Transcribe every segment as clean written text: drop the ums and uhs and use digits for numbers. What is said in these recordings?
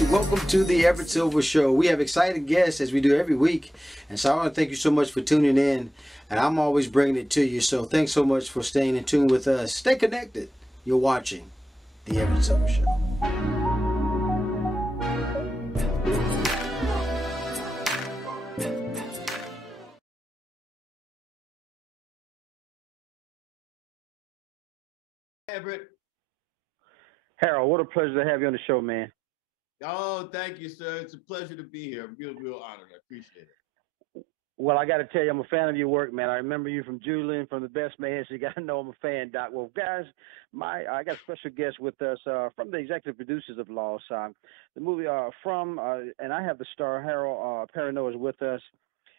guys, welcome to the Everett Silver Show. We have exciting guests as we do every week, and so I want to thank you so much for tuning in, and I'm always bringing it to you, so thanks so much for staying in tune with us. Stay connected. You're watching the Everett Silver Show. Everett. Harold, what a pleasure to have you on the show, man. Oh, thank you, sir. It's a pleasure to be here. I'm real honored. I appreciate it. Well, I got to tell you, I'm a fan of your work, man. I remember you from Julian, from The Best Man, so you got to know I'm a fan, Doc. Well, guys, I got a special guest with us from the executive producers of Lost. The movie and I have the star, Harold Perrineau, is with us.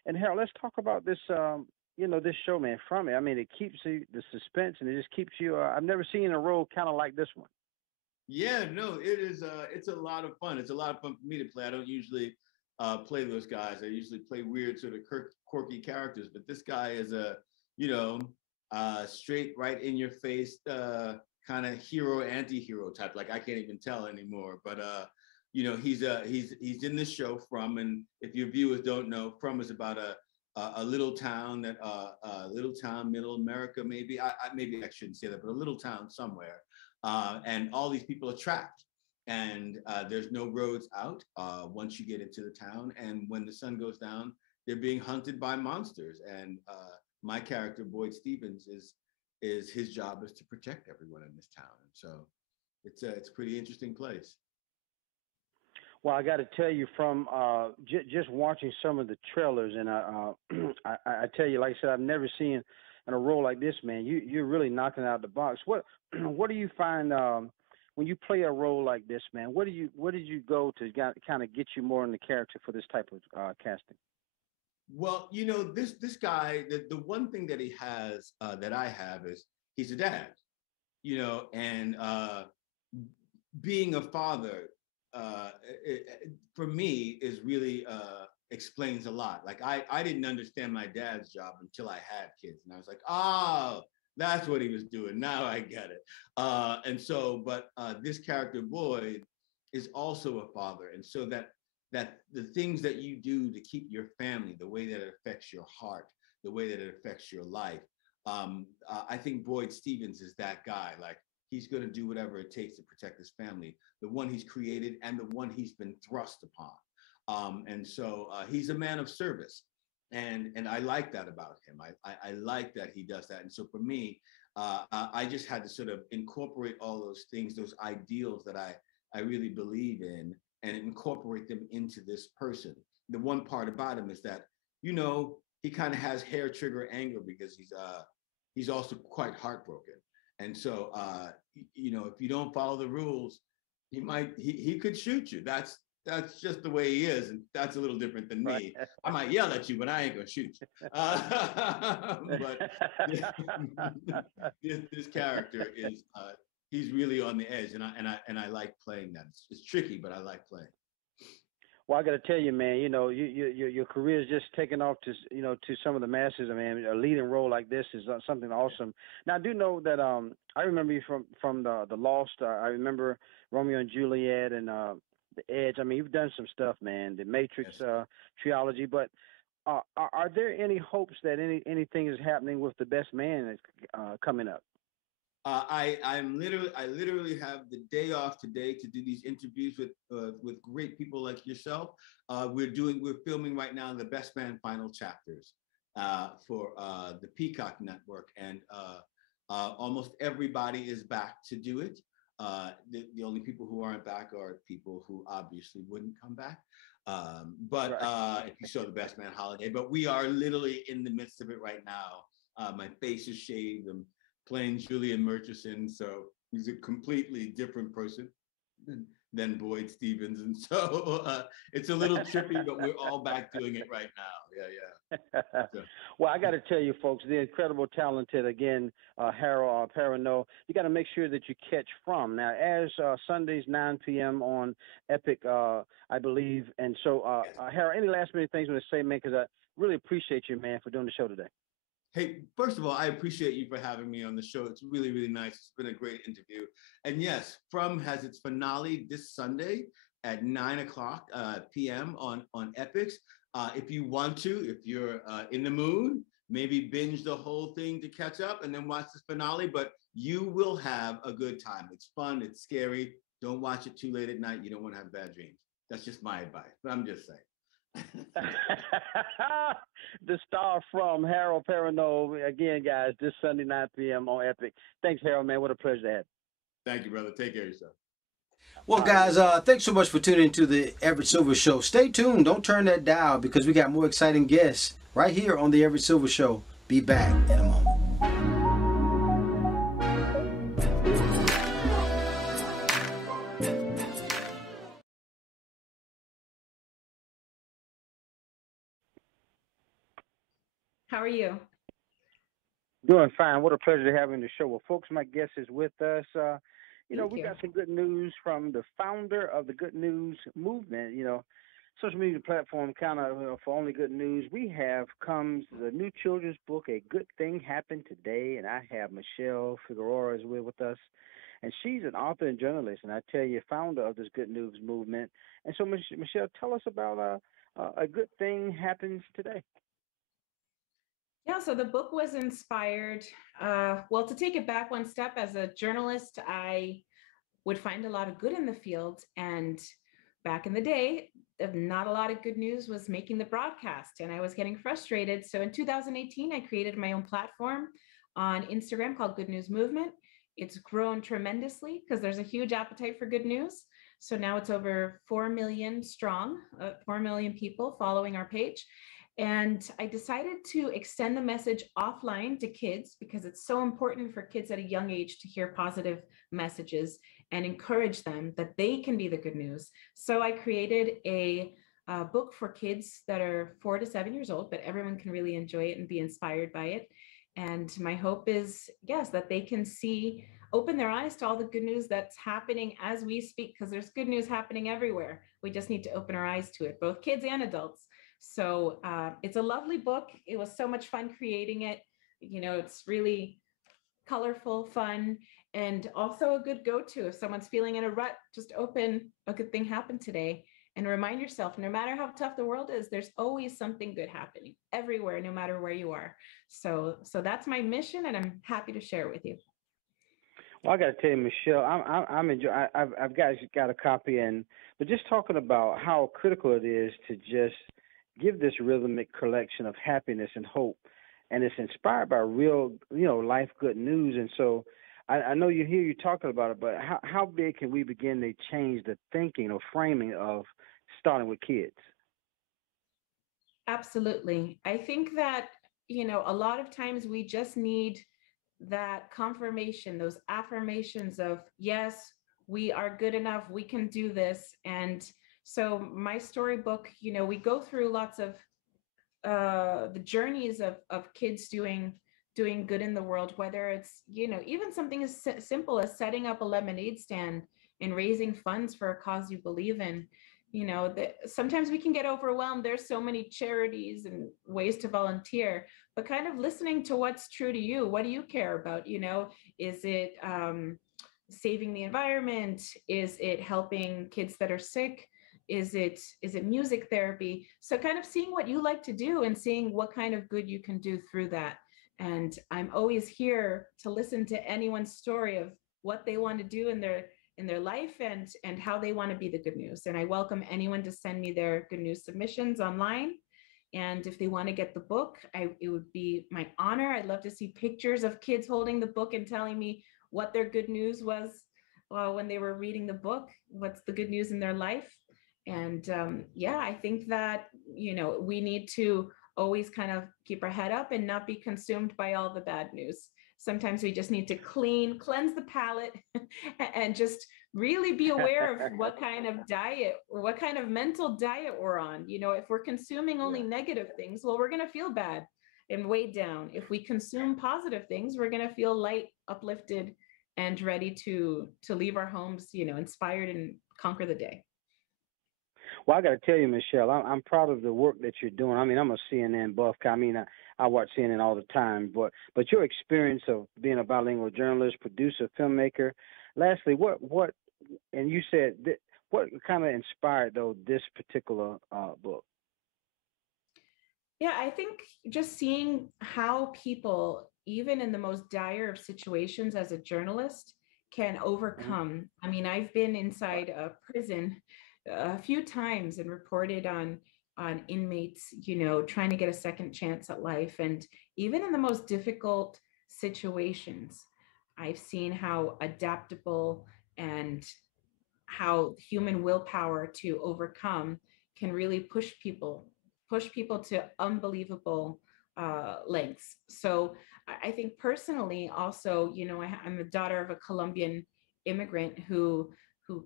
And Harold, let's talk about this, this show, man, from it. I mean, it keeps the suspense, and it just keeps you, I've never seen a role kind of like this one. Yeah, no, it is. It's a lot of fun. It's a lot of fun for me to play. I don't usually play those guys. I usually play weird, sort of quirky characters. But this guy is a, straight, right in your face, kind of hero, anti-hero type. Like I can't even tell anymore. But he's in this show From, and if your viewers don't know, From is about a little town middle America, maybe. Maybe I shouldn't say that, but a little town somewhere. And all these people are trapped, and there's no roads out once you get into the town. And when the sun goes down, they're being hunted by monsters. And my character, Boyd Stevens, is his job is to protect everyone in this town. And so it's a pretty interesting place. Well, I got to tell you, from just watching some of the trailers, and I tell you, like I said, I've never seen in a role like this, man. You're really knocking out the box. What do you find when you play a role like this, man? Where did you go to kind of get you more in the character for this type of casting? Well, this guy, the one thing that he has that I have is he's a dad, and being a father for me is really explains a lot. Like I didn't understand my dad's job until I had kids, and I was like, oh, that's what he was doing. Now I get it. And so, but this character Boyd is also a father, and so that the things that you do to keep your family, the way that it affects your heart, the way that it affects your life. I think Boyd Stevens is that guy. Like he's going to do whatever it takes to protect his family, the one he's created and the one he's been thrust upon. And so he's a man of service, and I like that about him. I like that he does that. And so for me, I just had to sort of incorporate all those things, those ideals that I really believe in, and incorporate them into this person. The one part about him is that, he kind of has hair trigger anger because he's also quite heartbroken. And so, if you don't follow the rules, he could shoot you. That's just the way he is, and that's a little different than me. I might yell at you, but I ain't gonna shoot you. But this character is he's really on the edge, and I like playing that. It's tricky, but I like playing. Well, I got to tell you, man. Your career is just taking off to some of the masses. I mean, a leading role like this is something awesome. Now, I do know that I remember you from the Lost. I remember Romeo and Juliet and The Edge. I mean, you've done some stuff, man. The Matrix trilogy. But are there any hopes that anything is happening with The Best Man that's coming up? I literally have the day off today to do these interviews with great people like yourself. We're filming right now The Best Man final chapters for the Peacock network, and almost everybody is back to do it. The only people who aren't back are people who obviously wouldn't come back. But if you saw The Best Man Holiday, but we are literally in the midst of it right now. My face is shaved. I'm playing Julian Murchison, so he's a completely different person than Boyd Stevens, and so it's a little trippy, but we're all back doing it right now. Yeah. So. Well, I got to tell you, folks, the incredible, talented, again, Harold Perrineau. You got to make sure that you catch From. Now, as Sundays, 9 p.m. on Epic, I believe. And so, Harold, any last minute things you want to say, man, because I really appreciate you, man, for doing the show today. Hey, first of all, I appreciate you for having me on the show. It's really, really nice. It's been a great interview. And yes, From has its finale this Sunday. at 9 o'clock p.m. on Epics. If you want to, if you're in the mood, maybe binge the whole thing to catch up and then watch the finale. But you will have a good time. It's fun. It's scary. Don't watch it too late at night. You don't want to have bad dreams. That's just my advice. But I'm just saying. The star from Harold Perrineau again, guys. This Sunday 9 p.m. on Epic. Thanks, Harold. Man, what a pleasure to have. Thank you, brother. Take care of yourself. Well, guys, thanks so much for tuning into the Everett Silver Show. Stay tuned. Don't turn that dial because we got more exciting guests right here on the Everett Silver Show. Be back in a moment. How are you? Doing fine. What a pleasure to have you on the show. Well, folks, my guest is with us. Thank we you. got some good news from the founder of the Good News Movement. Social media platform kind of for only good news. We have comes the new children's book, A Good Thing Happened Today, and I have Michelle Figueroa is with us, and she's an author and journalist, and I tell you, founder of this Good News Movement. And so, Michelle, tell us about A Good Thing Happens Today. Yeah, so the book was inspired. Well, to take it back one step, as a journalist, I would find a lot of good in the field. And back in the day, not a lot of good news was making the broadcast, and I was getting frustrated. So in 2018, I created my own platform on Instagram called Good News Movement. It's grown tremendously because there's a huge appetite for good news. So now it's over 4 million strong, 4 million people following our page. And I decided to extend the message offline to kids because it's so important for kids at a young age to hear positive messages and encourage them that they can be the good news. So I created a book for kids that are 4 to 7 years old, but everyone can really enjoy it and be inspired by it. And my hope is, yes, that they can open their eyes to all the good news that's happening as we speak, because there's good news happening everywhere. We just need to open our eyes to it, both kids and adults. So it's a lovely book. It was so much fun creating it. It's really colorful, fun, and also a good go-to. If someone's feeling in a rut, just open A Good Thing Happened Today and remind yourself, no matter how tough the world is, there's always something good happening everywhere, no matter where you are. So that's my mission, and I'm happy to share it with you. Well, I got to tell you, Michelle, I'm enjoying. I've got a copy, but just talking about how critical it is to just give this rhythmic collection of happiness and hope, and it's inspired by real, life good news. And so, I know you talking about it, but how big can we begin to change the thinking or framing of starting with kids? Absolutely. I think that, a lot of times we just need that confirmation, those affirmations of, yes, we are good enough, we can do this. And so my storybook, we go through lots of the journeys of kids doing good in the world, whether it's, even something as simple as setting up a lemonade stand and raising funds for a cause you believe in. That sometimes we can get overwhelmed. There's so many charities and ways to volunteer, but kind of listening to what's true to you. What do you care about? Is it saving the environment? Is it helping kids that are sick? Is it music therapy? So kind of seeing what you like to do and seeing what kind of good you can do through that. And I'm always here to listen to anyone's story of what they want to do in their life and how they want to be the good news. And I welcome anyone to send me their good news submissions online. And if they want to get the book, it would be my honor. I'd love to see pictures of kids holding the book and telling me what their good news was when they were reading the book, what's the good news in their life. And I think that, we need to always kind of keep our head up and not be consumed by all the bad news. Sometimes we just need to cleanse the palate and just really be aware of what kind of diet or what kind of mental diet we're on. If we're consuming only negative things, well, we're going to feel bad and weighed down. If we consume positive things, we're going to feel light, uplifted, and ready to leave our homes, inspired and conquer the day. Well, I got to tell you, Michelle, I'm proud of the work that you're doing. I mean, I'm a CNN buff. I mean, I watch CNN all the time. But your experience of being a bilingual journalist, producer, filmmaker. Lastly, what and you said what kind of inspired though this particular book? Yeah, I think just seeing how people, even in the most dire of situations as a journalist, can Hmm. overcome. I mean, I've been inside a prison a few times and reported on inmates, trying to get a second chance at life. And even in the most difficult situations, I've seen how adaptable and how human willpower to overcome can really push people to unbelievable lengths. So I think personally also, I'm the daughter of a Colombian immigrant who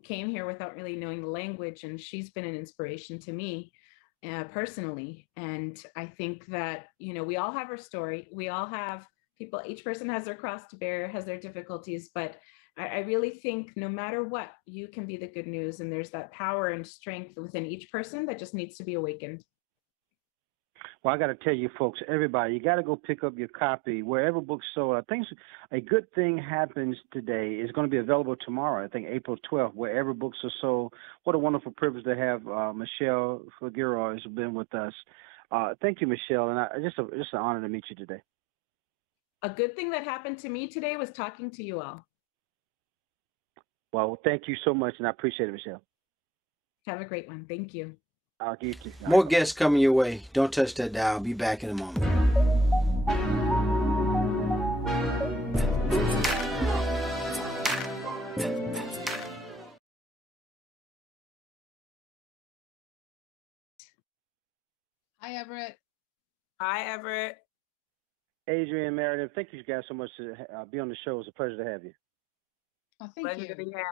came here without really knowing the language, and she's been an inspiration to me personally. And I think that, we all have our story. We all have people, each person has their cross to bear, has their difficulties, but I really think no matter what, you can be the good news. And there's that power and strength within each person that just needs to be awakened. Well, I got to tell you, folks, everybody, you got to go pick up your copy wherever books sold. I think a good thing happens today is going to be available tomorrow. I think April 12th, wherever books are sold. What a wonderful privilege to have Michelle Figueroa has been with us. Thank you, Michelle, and just an honor to meet you today. A good thing that happened to me today was talking to you all. Well, thank you so much, and I appreciate it, Michelle. Have a great one. Thank you. I'll give you. More guests coming your way. Don't touch that dial. I'll be back in a moment. Hi, Everett. Hi, Everett. Adrian, Meredith, thank you guys so much to be on the show. It's a pleasure to have you. Oh, thank Pleasure you. to be had.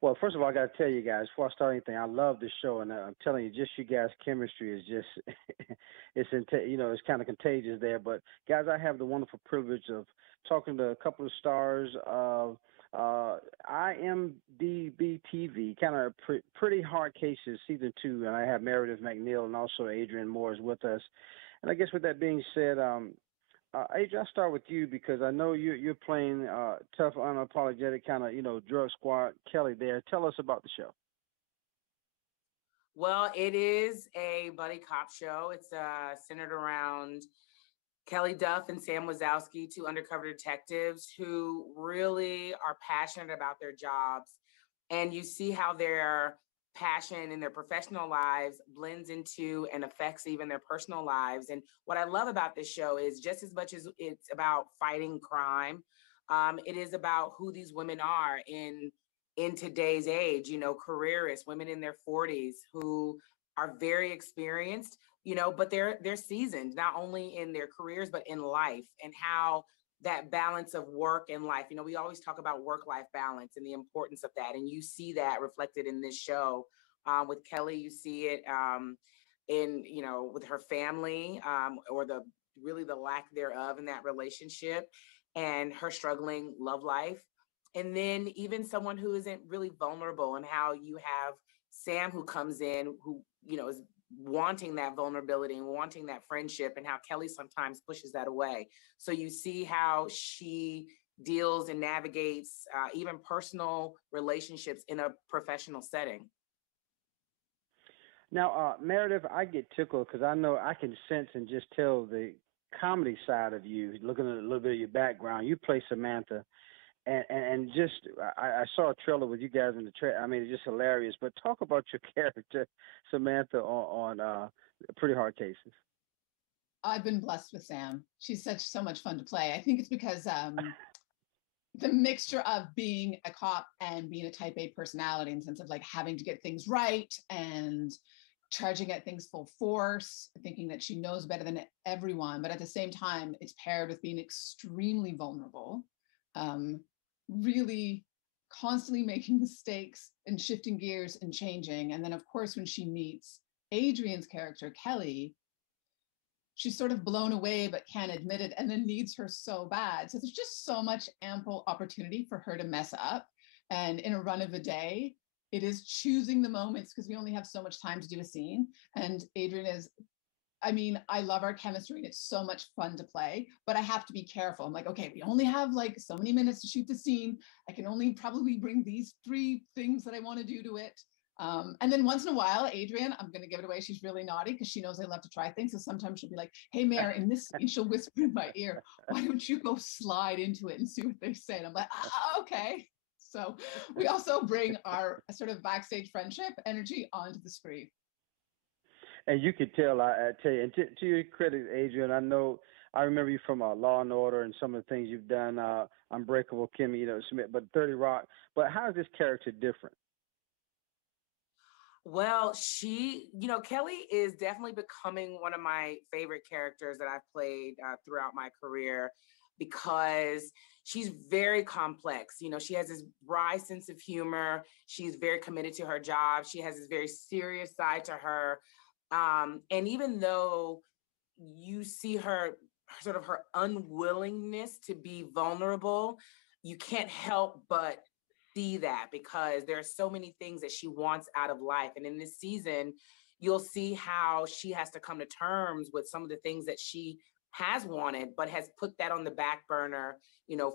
Well, first of all, I got to tell you guys, before I start anything, I love this show, and I'm telling you, just you guys' chemistry is just, it's kind of contagious there. But guys, I have the wonderful privilege of talking to a couple of stars of IMDb TV, kind of pretty hard cases, season 2, and I have Meredith McNeil and also Adrian Moore is with us. And I guess with that being said, Adrian, I'll start with you because I know you're playing tough, unapologetic kind of, drug squad Kelly there. Tell us about the show. Well, it is a buddy cop show. It's centered around Kelly Duff and Sam Wazowski, two undercover detectives who really are passionate about their jobs. And you see how their passion in their professional lives blends into and affects even their personal lives. And what I love about this show is just as much as it's about fighting crime, it is about who these women are in today's age, careerists, women in their 40s who are very experienced, but they're seasoned not only in their careers but in life, and how that balance of work and life. We always talk about work-life balance and the importance of that, and you see that reflected in this show. With Kelly, you see it in with her family, or the lack thereof in that relationship, and her struggling love life. And then even someone who isn't really vulnerable, and how you have Sam who comes in, who is wanting that vulnerability and wanting that friendship, and how Kelly sometimes pushes that away. So you see how she deals and navigates even personal relationships in a professional setting. Now, Meredith, I get tickled because I know I can sense and just tell the comedy side of you, looking at a little bit of your background. You play Samantha. And just, I saw a trailer with you guys in the trailer. I mean, it's just hilarious. But talk about your character, Samantha, on Pretty Hard Cases. I've been blessed with Sam. She's so much fun to play. I think it's because the mixture of being a cop and being a type A personality, in the sense of like having to get things right and charging at things full force, thinking that she knows better than everyone. But at the same time, it's paired with being extremely vulnerable. Really constantly making mistakes and shifting gears and changing. And then, of course, when she meets Adrian's character, Kelly, she's sort of blown away but can't admit it, and then needs her so bad. So there's just so much ample opportunity for her to mess up. And in a run of a day, it is choosing the moments, because we only have so much time to do a scene. And Adrian is I mean, I love our chemistry and it's so much fun to play, but I have to be careful. I'm like, okay, we only have like so many minutes to shoot the scene. I can only probably bring these 3 things that I want to do to it. And then once in a while, Adrienne, I'm going to give it away. She's really naughty because she knows I love to try things. So sometimes she'll be like, hey, Mare, in this scene, she'll whisper in my ear, why don't you go slide into it and see what they say? And I'm like, okay. So we also bring our sort of backstage friendship energy onto the screen. And you could tell, I tell you, and to your credit, Adrienne, I remember you from Law and Order and some of the things you've done, Unbreakable Kimmy, Smith, but 30 Rock. But how is this character different? Well, Kelly is definitely becoming one of my favorite characters that I've played throughout my career because she's very complex. She has this wry sense of humor. She's very committed to her job. She has this very serious side to her. And even though you see her unwillingness to be vulnerable, you can't help but see that because there are so many things that she wants out of life. And in this season, you'll see how she has to come to terms with some of the things that she has wanted, but has put that on the back burner,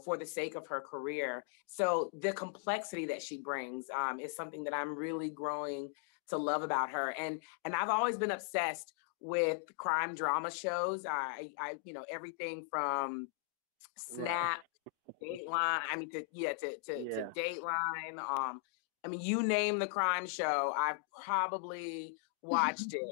for the sake of her career. So the complexity that she brings is something that I'm really growing to love about her. And I've always been obsessed with crime drama shows. I everything from Snap, Dateline. I mean, to Dateline. You name the crime show, I've probably watched it.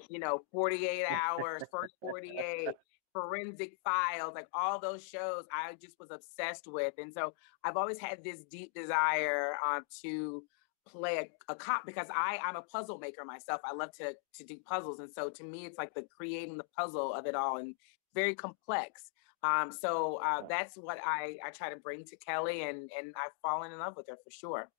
48 Hours, First 48, Forensic Files, like all those shows. I just was obsessed with, and so I've always had this deep desire to play a cop because I'm a puzzle maker myself. I love to do puzzles, and so to me, it's like the creating the puzzle of it all, and very complex. That's what I try to bring to Kelly, and I've fallen in love with her for sure.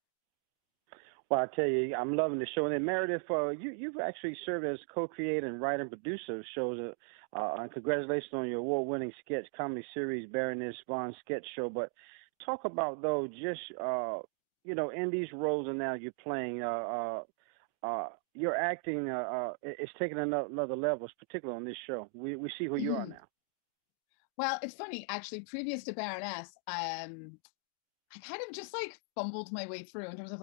Well, I tell you, I'm loving the show. And then Meredith, you've actually served as co-creator and writer and producer of shows. And congratulations on your award-winning sketch comedy series, Baroness Von Sketch Show. But talk about, though, just, in these roles and now you're playing, your acting is taking another level, particularly on this show. We see who you are now. Well, it's funny, actually, previous to Baroness, I kind of just like fumbled my way through in terms of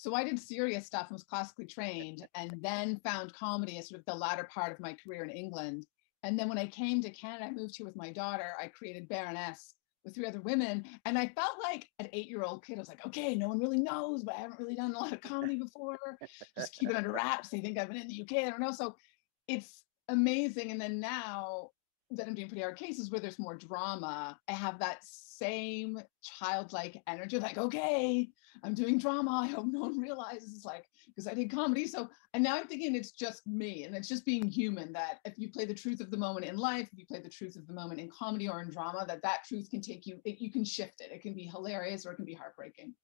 so I did serious stuff and was classically trained and then found comedy as sort of the latter part of my career in England. And then when I came to Canada, I moved here with my daughter, I created Baroness with 3 other women. And I felt like an 8-year-old kid. I was like, okay, no one really knows, but I haven't really done a lot of comedy before. Just keep it under wraps. They think I've been in the UK. I don't know. So it's amazing. And then now that I'm doing pretty hard cases where there's more drama, I have that same childlike energy, like, okay, I'm doing drama. I hope no one realizes, because I did comedy. So, and now I'm thinking it's just me and it's just being human, that if you play the truth of the moment in life, if you play the truth of the moment in comedy or in drama, that truth can take you, you can shift it. It can be hilarious or it can be heartbreaking.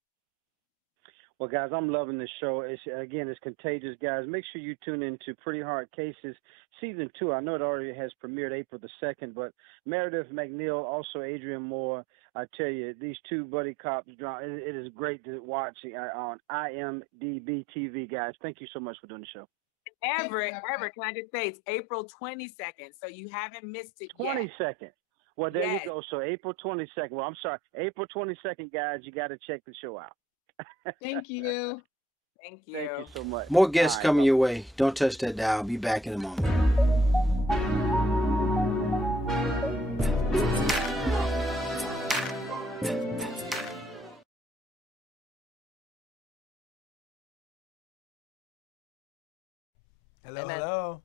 Well, guys, I'm loving this show. It's contagious, guys. Make sure you tune into Pretty Hard Cases Season 2. I know it already has premiered April the 2nd, but Meredith McNeil, also Adrienne Moore, I tell you, these 2 buddy cops, it is great to watch on IMDb TV, guys. Thank you so much for doing the show. Everett, can I just say it's April 22nd, so you haven't missed it yet. 22nd. Well, there you go. So April 22nd. Well, I'm sorry. April 22nd, guys, you got to check the show out. Thank you. Thank you. Thank you so much. More guests coming your way. Don't touch that dial. I'll be back in a moment. Hello.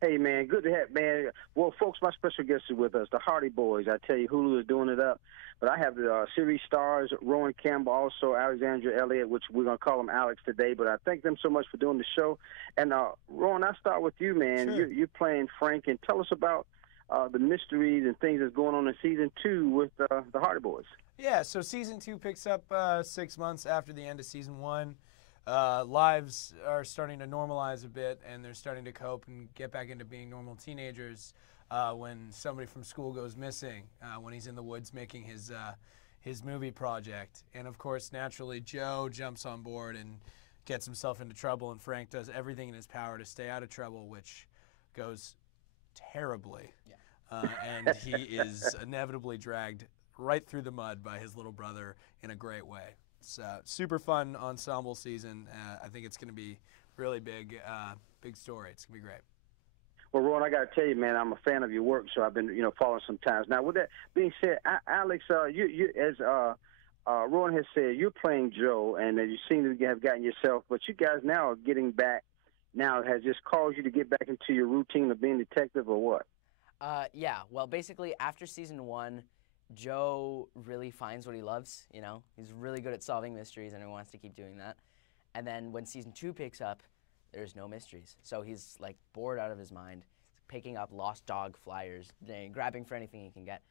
Hey, man, good to have, man. Well, folks, my special guest is with us, the Hardy Boys. I tell you, Hulu is doing it up. But I have the series stars, Rowan Campbell, also Alexandra Elliott, which we're going to call him Alex today. But I thank them so much for doing the show. And, Rowan, I'll start with you, man. Sure. You're playing Frank. And tell us about the mysteries and things that's going on in Season 2 with the Hardy Boys. Yeah, so Season 2 picks up 6 months after the end of Season 1. Lives are starting to normalize a bit, and they're starting to cope and get back into being normal teenagers when somebody from school goes missing, when he's in the woods making his movie project. And, of course, naturally, Joe jumps on board and gets himself into trouble, and Frank does everything in his power to stay out of trouble, which goes terribly. And he is inevitably dragged right through the mud by his little brother in a great way. It's super fun ensemble season. I think it's going to be really big story. It's going to be great. Well, Rowan, I got to tell you, man, I'm a fan of your work, so I've been, following sometimes. Now, with that being said, Alex, you as Rowan has said, you're playing Joe, and you seem to have gotten yourself, but you guys now are getting back. Now, has this caused you to get back into your routine of being a detective, or what? Yeah. Well, basically, after season 1, Joe really finds what he loves. He's really good at solving mysteries, and he wants to keep doing that. And then when season 2 picks up, there's no mysteries. So he's like bored out of his mind. He's picking up lost dog flyers, grabbing for anything he can get.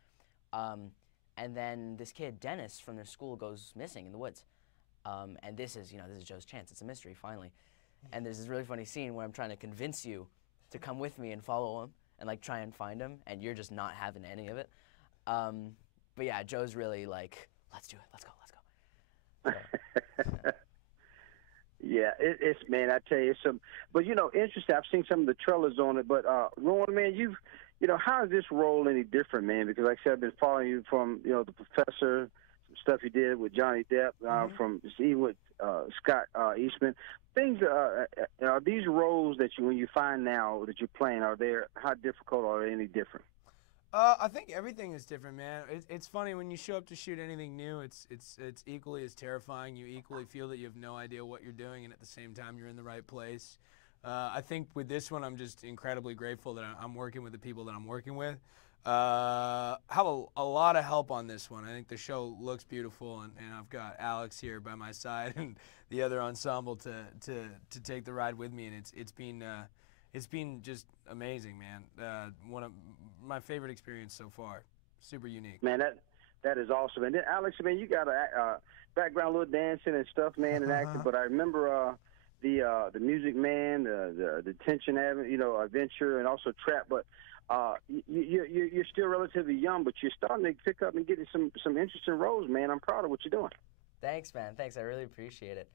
And then this kid, Dennis, from their school goes missing in the woods. And this is Joe's chance. It's a mystery, finally. And there's this really funny scene where I'm trying to convince you to come with me and follow him and like try and find him, and you're just not having any of it. But yeah, Joe's really like, let's do it. Let's go. So. Yeah, it's man, I tell you, but interesting. I've seen some of the trailers on it, but Rowan, man, how is this role any different, man? Because like I said, I've been following you from the Professor, some stuff you did with Johnny Depp, from even with Scott Eastman. Things are these roles that when you find now that you're playing, how difficult, or are they any different? I think everything is different, man. It's funny when you show up to shoot anything new. It's equally as terrifying. You equally feel that you have no idea what you're doing, and at the same time, you're in the right place. I think with this one, I'm just incredibly grateful that I'm working with the people that I'm working with. Have a lot of help on this one. I think the show looks beautiful, and I've got Alex here by my side and the other ensemble to take the ride with me, and it's been just amazing, man. One of my favorite experience so far. Super unique. Man, that is awesome. And then Alex, man, you got a background, little dancing and stuff, man, and acting. But I remember the Music Man, the Detention, Adventure, and also Trap. But you're still relatively young, but you're starting to pick up and getting some interesting roles, man. I'm proud of what you're doing. Thanks, man. Thanks. I really appreciate it.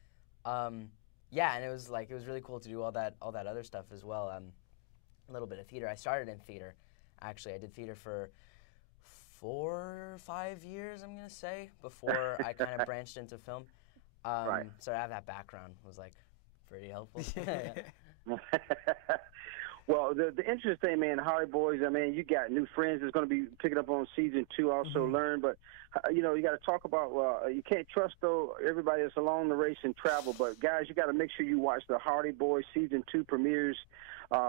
Yeah, and it was really cool to do all that other stuff as well. A little bit of theater. I started in theater. Actually, I did theater for 4 or 5 years, I'm gonna say, before I kind of branched into film. Right. So to have that background was like pretty helpful. Well, the interesting thing, man, Hardy Boys, I mean, you got new friends that's going to be picking up on season 2, also learn. But, you got to talk about, you can't trust, though, everybody that's along the race and travel. But, guys, you got to make sure you watch the Hardy Boys season 2 premieres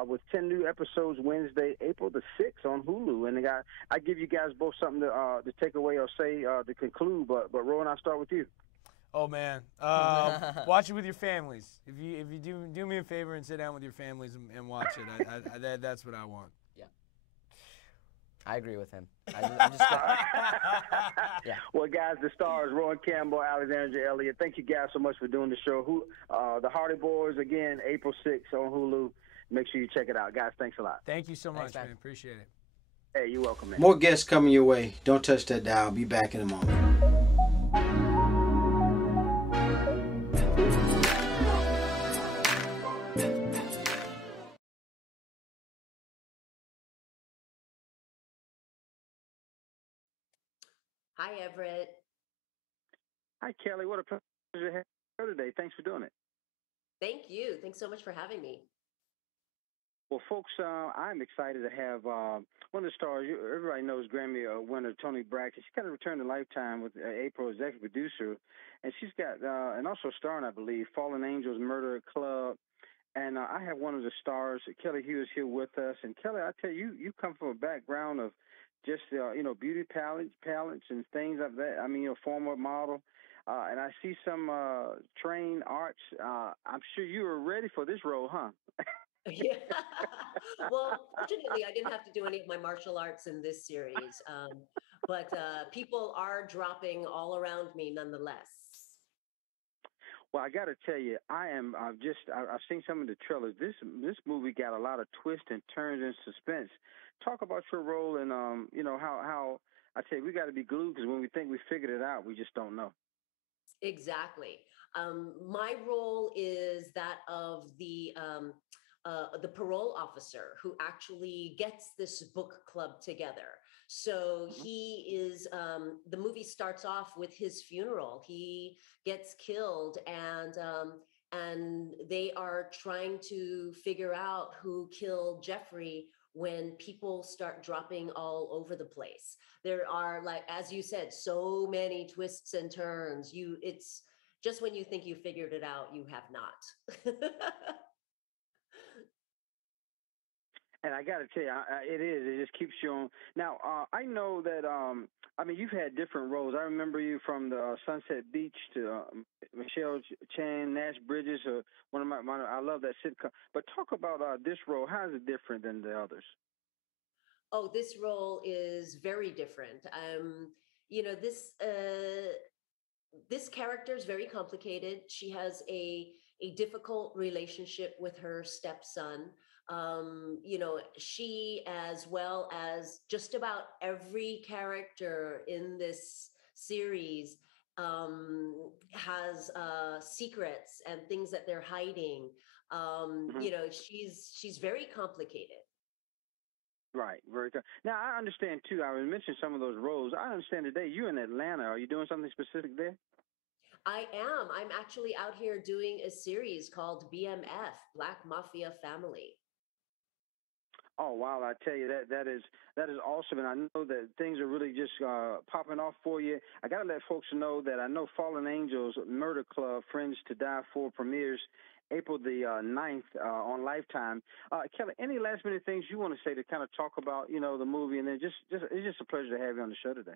with 10 new episodes Wednesday, April the 6th on Hulu. And I give you guys both something to take away or say to conclude. But Rowan, I'll start with you. Oh man, watch it with your families. If you do me a favor and sit down with your families and watch it, that's what I want. Yeah, I agree with him. I'm just yeah. Well, guys, the stars, Rowan Campbell, Alexandra Elliott. Thank you guys so much for doing the show. The Hardy Boys again, April 6th on Hulu. Make sure you check it out, guys. Thanks a lot. Thanks so much, man. Man. Appreciate it. Hey, you're welcome, man. More guests coming your way. Don't touch that dial. Be back in a moment. Hi, Everett. Hi, Kelly. What a pleasure to have you today. Thanks for doing it. Thank you. Thanks so much for having me. Well, folks, I'm excited to have one of the stars. Everybody knows Grammy winner Toni Braxton. She got a return to Lifetime with April, executive producer, and she's got and also starring, I believe, Fallen Angels, Murder Club. And I have one of the stars, Kelly Hughes, here with us. And Kelly, I tell you, you come from a background of just beauty palettes and things like that. I mean, you're a former model, and I see some trained arts. I'm sure you were ready for this role, huh? Yeah. Well, fortunately, I didn't have to do any of my martial arts in this series, but people are dropping all around me nonetheless. Well, I got to tell you, I've seen some of the trailers. This movie got a lot of twists and turns and suspense. Talk about your role and how I tell you, we got to be glued because when we think we figured it out, we just don't know. Exactly. My role is that of the the parole officer who actually gets this book club together. So he is, the movie starts off with his funeral. He gets killed, and they are trying to figure out who killed Jeffrey when people start dropping all over the place. There are, like, as you said, so many twists and turns. It's just when you think you figured it out, you have not. And I got to tell you, it is. It just keeps you on. Now, I know that, I mean, you've had different roles. I remember you from the Sunset Beach to Michelle Chan, Nash Bridges, one of my, I love that sitcom. But talk about this role. How is it different than the others? Oh, this role is very different. You know, this character is very complicated. She has a difficult relationship with her stepson. You know, she, as well as just about every character in this series, has secrets and things that they're hiding. You know, she's very complicated. Right, very good. Now, I understand, too, I mentioned some of those roles. I understand today you're in Atlanta. Are you doing something specific there? I am. I'm actually out here doing a series called BMF, Black Mafia Family. Oh, wow, I tell you, that is awesome, and I know that things are really just popping off for you. I got to let folks know that I know Fallen Angels Murder Club, Friends to Die For, premieres April the 9th on Lifetime. Kelly, any last-minute things you want to say to kind of talk about, you know, the movie, and then it's just a pleasure to have you on the show today.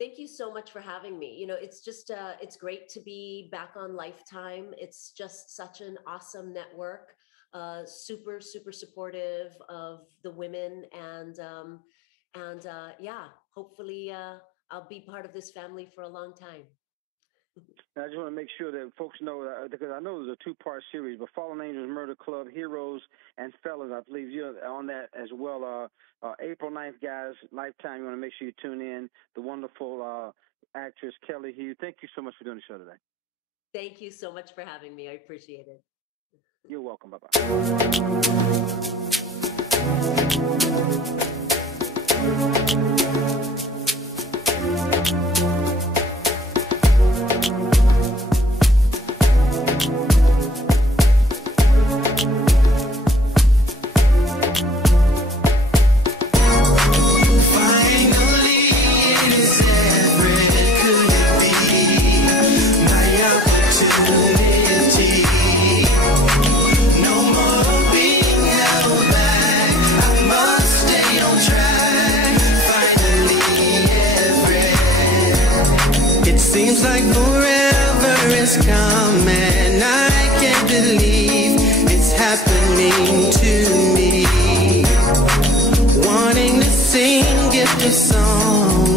Thank you so much for having me. You know, it's just, it's great to be back on Lifetime. It's just such an awesome network. Super, super supportive of the women, and yeah, hopefully I'll be part of this family for a long time. I just want to make sure that folks know, because I know there's a two-part series, but Fallen Angels Murder Club, Heroes and Felons, I believe you're on that as well. April 9th, guys, Lifetime. You want to make sure you tune in. The wonderful actress Kelly Hughes. Thank you so much for doing the show today. Thank you so much for having me. I appreciate it. You're welcome. Bye-bye. Seems like forever is coming. I can't believe it's happening to me. Wanting to sing, get the song.